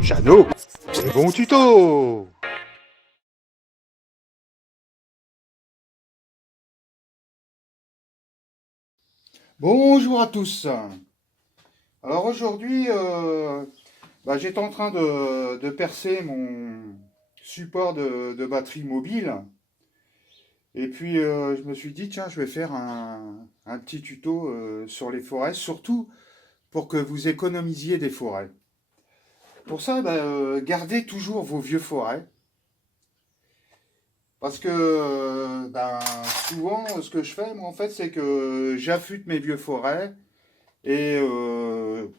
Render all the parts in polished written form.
Jeannot, c'est bon tuto. Bonjour à tous. Alors aujourd'hui, j'étais en train de percer mon support de batterie mobile. Et puis je me suis dit, tiens, je vais faire un petit tuto sur les forêts, surtout pour que vous économisiez des forêts. Pour ça, gardez toujours vos vieux forêts. Parce que souvent, ce que je fais, moi, en fait, c'est que j'affûte mes vieux forêts. Et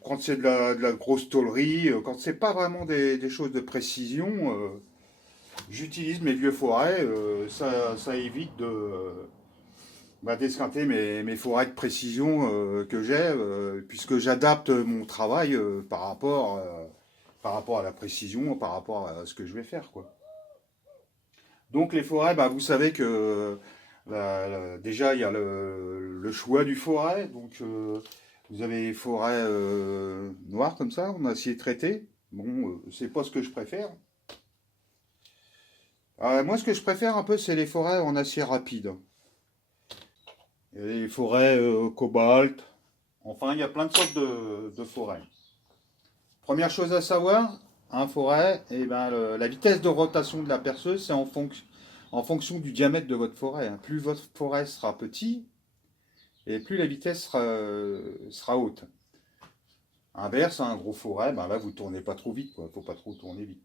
quand c'est de la grosse tôlerie, quand c'est pas vraiment des choses de précision, j'utilise mes vieux forêts. Ça évite d'esquinter mes forêts de précision que j'ai, puisque j'adapte mon travail par rapport à la précision, par rapport à ce que je vais faire, quoi. Donc les forêts, vous savez que déjà il y a le choix du forêt. Donc vous avez les forêts noires comme ça, en acier traité. Bon, c'est pas ce que je préfère. Moi, ce que je préfère un peu, c'est les forêts en acier rapide. Il y a les forêts cobalt. Enfin, il y a plein de sortes de forêts. Première chose à savoir, un forêt, la vitesse de rotation de la perceuse, c'est en fonction du diamètre de votre forêt, hein. Plus votre forêt sera petit, et plus la vitesse sera haute. Inverse, un gros forêt, là vous tournez pas trop vite, quoi. Faut pas trop tourner vite.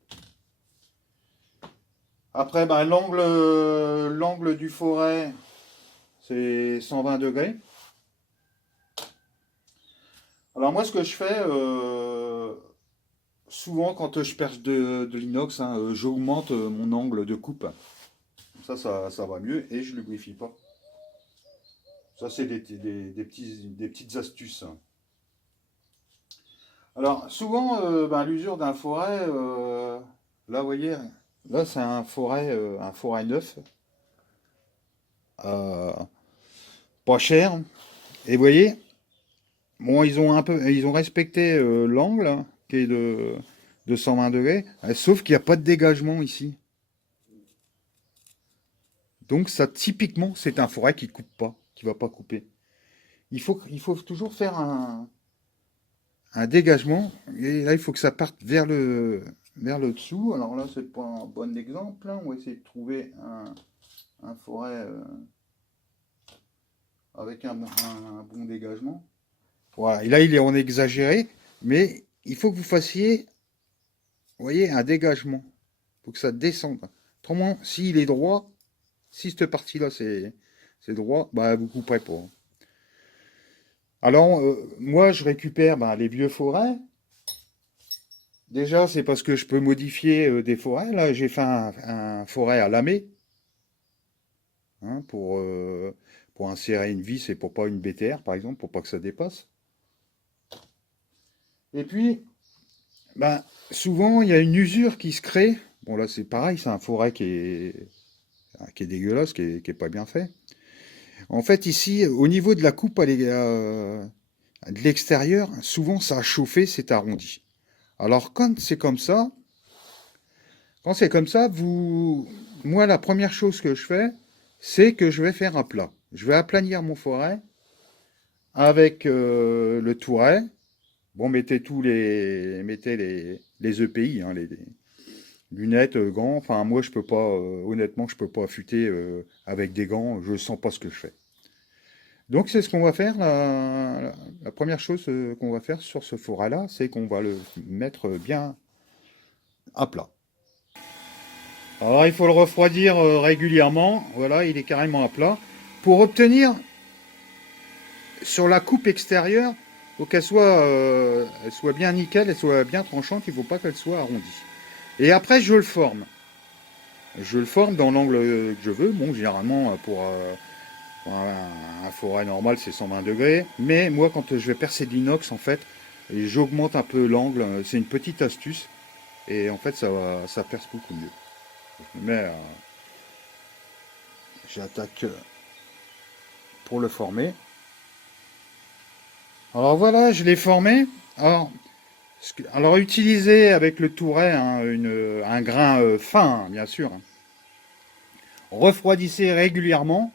Après, l'angle du forêt, c'est 120 degrés. Alors moi, ce que je fais, souvent quand je perce de l'inox, hein, j'augmente mon angle de coupe. Ça va mieux et je ne lubrifie pas. Ça, c'est des petites astuces. Alors, souvent, l'usure d'un forêt, là, vous voyez, là, c'est un forêt neuf, euh, pas cher. Et vous voyez, bon, ils ont respecté l'angle hein, qui est de 120 degrés, sauf qu'il n'y a pas de dégagement ici. Donc, ça, typiquement, c'est un forêt qui coupe pas, qui va pas couper. Il faut toujours faire un dégagement, et là, il faut que ça parte vers le dessous. Alors là, c'est pas un bon exemple, hein. On va essayer de trouver un forêt avec un bon dégagement. Voilà, et là, il est en exagéré, mais il faut que vous fassiez, vous voyez, un dégagement. Il faut que ça descende. Autrement, s'il est droit, si cette partie-là, c'est droit, vous ne couperez pas. Alors, moi, je récupère les vieux forêts. Déjà, c'est parce que je peux modifier des forêts. Là, j'ai fait un forêt à lamé hein, pour insérer une vis et pour pas une BTR, par exemple, pour pas que ça dépasse. Et puis, souvent, il y a une usure qui se crée. Bon, là, c'est pareil, c'est un forêt qui est dégueulasse, qui est pas bien fait. En fait, ici, au niveau de la coupe de l'extérieur, souvent, ça a chauffé, c'est arrondi. Alors, quand c'est comme ça, moi, la première chose que je fais, c'est que je vais faire un plat. Je vais aplanir mon forêt avec le touret. Bon, mettez les EPI, hein, les lunettes, gants. Enfin, moi, je peux pas, honnêtement, je peux pas affûter avec des gants. Je sens pas ce que je fais. Donc, c'est ce qu'on va faire. La première chose qu'on va faire sur ce forêt-là, c'est qu'on va le mettre bien à plat. Alors il faut le refroidir régulièrement, voilà, il est carrément à plat. Pour obtenir sur la coupe extérieure, il faut elle soit bien nickel, elle soit bien tranchante, il ne faut pas qu'elle soit arrondie. Et après je le forme. Je le forme dans l'angle que je veux. Bon, généralement pour un forêt normal c'est 120 degrés. Mais moi quand je vais percer de l'inox en fait, j'augmente un peu l'angle. C'est une petite astuce. Et en fait ça perce beaucoup mieux. Je me mets J'attaque pour le former. Alors voilà, je l'ai formé. Alors, Alors, utilisez avec le touret hein, un grain fin, hein, bien sûr. Hein. Refroidissez régulièrement.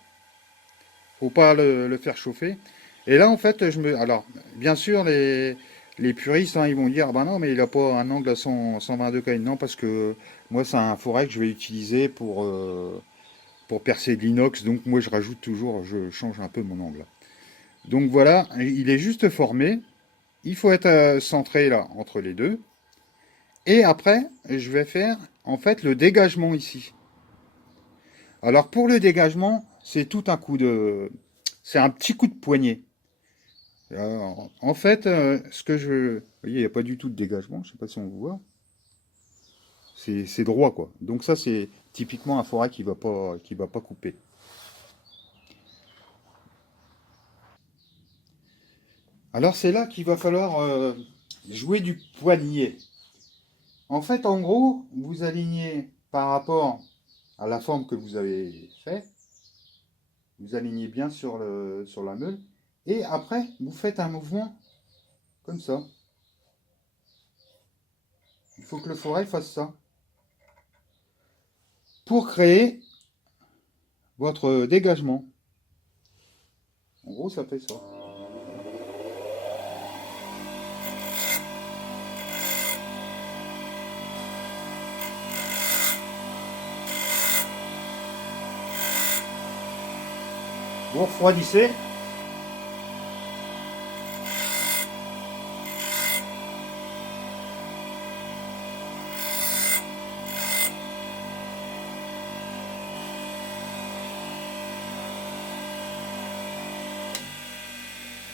Faut pas le faire chauffer. Et là, en fait, alors, bien sûr, les puristes, hein, ils vont dire, ah ben non, mais il n'a pas un angle à 120 degrés. Non, parce que moi, c'est un forêt que je vais utiliser pour percer de l'inox. Donc, moi, je rajoute toujours, je change un peu mon angle. Donc, voilà, il est juste formé. Il faut être centré, là, entre les deux. Et après, je vais faire, en fait, le dégagement ici. Alors, pour le dégagement, c'est tout un coup de... C'est un petit coup de poignet. Alors, en fait, Vous voyez, il n'y a pas du tout de dégagement, je ne sais pas si on voit. C'est droit, quoi. Donc ça, c'est typiquement un forêt qui va pas couper. Alors c'est là qu'il va falloir jouer du poignet. En fait, en gros, vous alignez par rapport à la forme que vous avez fait, vous alignez bien sur la meule, et après, vous faites un mouvement comme ça. Il faut que le forêt fasse ça. Pour créer votre dégagement. En gros, ça fait ça. Vous refroidissez.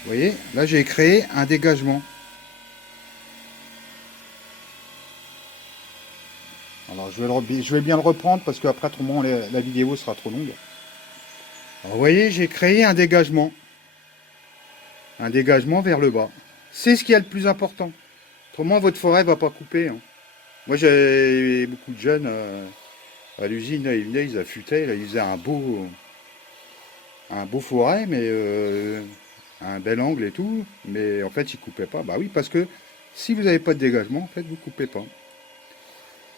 Vous voyez, là j'ai créé un dégagement. Alors je vais bien le reprendre parce qu'après, autrement, la vidéo sera trop longue. Alors, vous voyez, j'ai créé un dégagement. Un dégagement vers le bas. C'est ce qui est le plus important. Autrement, votre forêt ne va pas couper. Hein. Moi, j'ai beaucoup de jeunes à l'usine, ils venaient, ils affûtaient, là, ils faisaient un beau forêt, mais un bel angle et tout. Mais en fait, ils coupaient pas. Bah oui, parce que si vous n'avez pas de dégagement, en fait, vous coupez pas.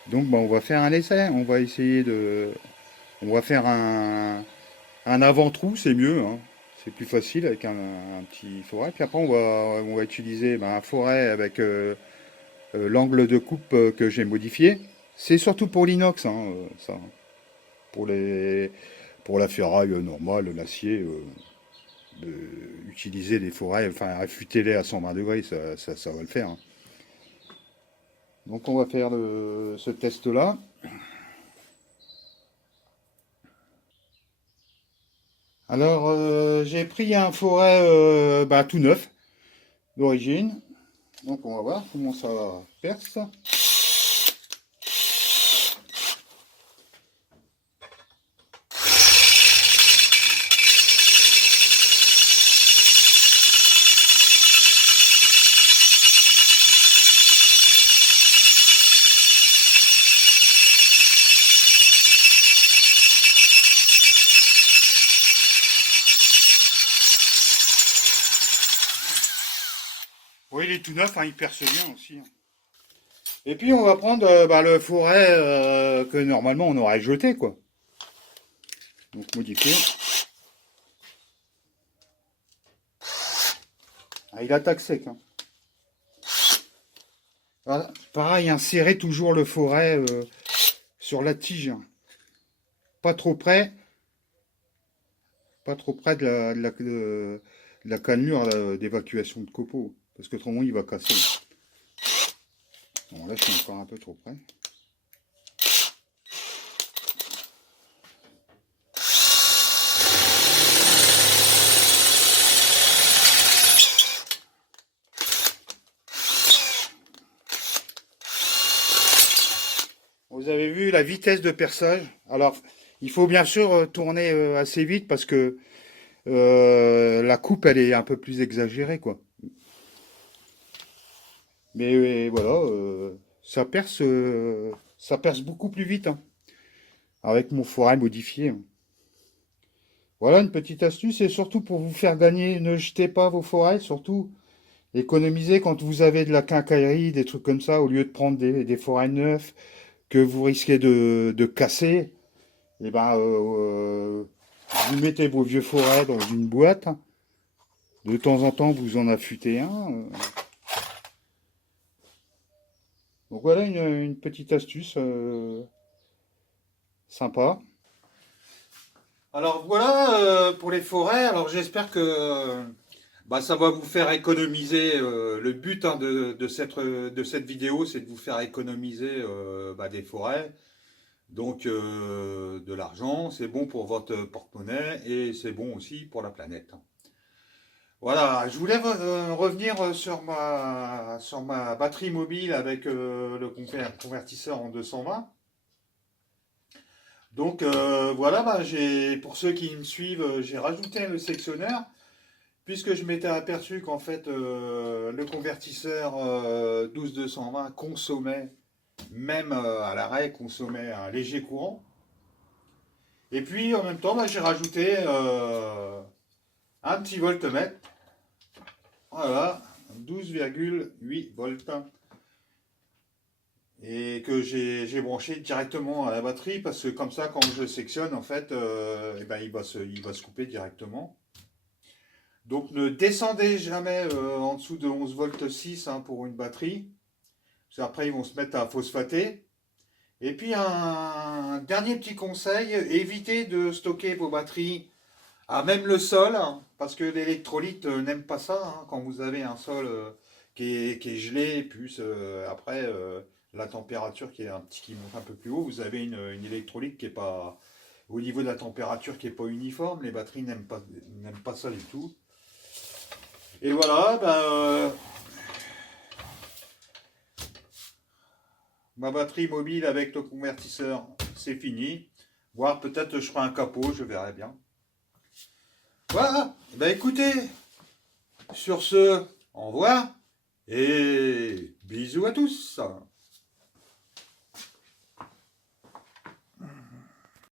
Donc, bah, on va faire un essai. On va essayer de... On va faire un avant-trou, c'est mieux. Hein. C'est plus facile avec un petit forêt. Puis après, on va utiliser un forêt avec l'angle de coupe que j'ai modifié. C'est surtout pour l'inox, hein, ça. Pour pour la ferraille normale, l'acier, utiliser des forêts, enfin affûter-les à 120 degrés, ça va le faire. Hein. Donc on va faire ce test-là. Alors j'ai pris un forêt tout neuf d'origine. Donc on va voir comment ça perce. Oui, il est tout neuf, hein, il perce bien aussi. Hein. Et puis on va prendre le forêt que normalement on aurait jeté, quoi. Donc modifier. Ah, il attaque sec. Hein. Ah, pareil, insérer toujours le forêt sur la tige. Hein. Pas trop près. Pas trop près de la cannelure d'évacuation de copeaux. Parce que autrement il va casser. Bon là je suis encore un peu trop près. Vous avez vu la vitesse de perçage. Alors, il faut bien sûr tourner assez vite parce que la coupe, elle est un peu plus exagérée, quoi. Mais voilà, ça perce beaucoup plus vite, hein, avec mon forêt modifié. Hein. Voilà une petite astuce et surtout pour vous faire gagner, ne jetez pas vos forêts, surtout Économiser quand vous avez de la quincaillerie, des trucs comme ça, au lieu de prendre des forêts neuves que vous risquez de casser, et ben, vous mettez vos vieux forêts dans une boîte. De temps en temps, vous en affûtez un. Donc voilà une petite astuce sympa. Alors voilà pour les forêts. Alors j'espère que bah, ça va vous faire économiser. Le but hein, de cette vidéo, c'est de vous faire économiser bah, des forêts. Donc de l'argent, c'est bon pour votre porte-monnaie et c'est bon aussi pour la planète. Voilà, je voulais revenir sur ma batterie mobile avec le convertisseur en 220. Donc voilà, bah, pour ceux qui me suivent, j'ai rajouté le sectionneur puisque je m'étais aperçu qu'en fait le convertisseur 12220 consommait, même à l'arrêt, consommait un léger courant. Et puis en même temps, bah, j'ai rajouté un petit voltmètre. Voilà, 12,8 volts. Et que j'ai branché directement à la batterie parce que comme ça, quand je sectionne, en fait, eh ben, il va se couper directement. Donc ne descendez jamais en dessous de 11 volts 6 hein, pour une batterie. Parce qu'après, ils vont se mettre à phosphater. Et puis un dernier petit conseil, évitez de stocker vos batteries à même le sol, hein, parce que l'électrolyte n'aime pas ça. Hein, quand vous avez un sol qui est gelé, plus après la température qui monte un peu plus haut, vous avez une électrolyte qui est pas au niveau de la température qui est pas uniforme. Les batteries n'aiment pas ça du tout. Et voilà, ben, ma batterie mobile avec le convertisseur, c'est fini. Voire peut-être je ferai un capot, je verrai bien. Voilà, ben écoutez, sur ce, au revoir et bisous à tous.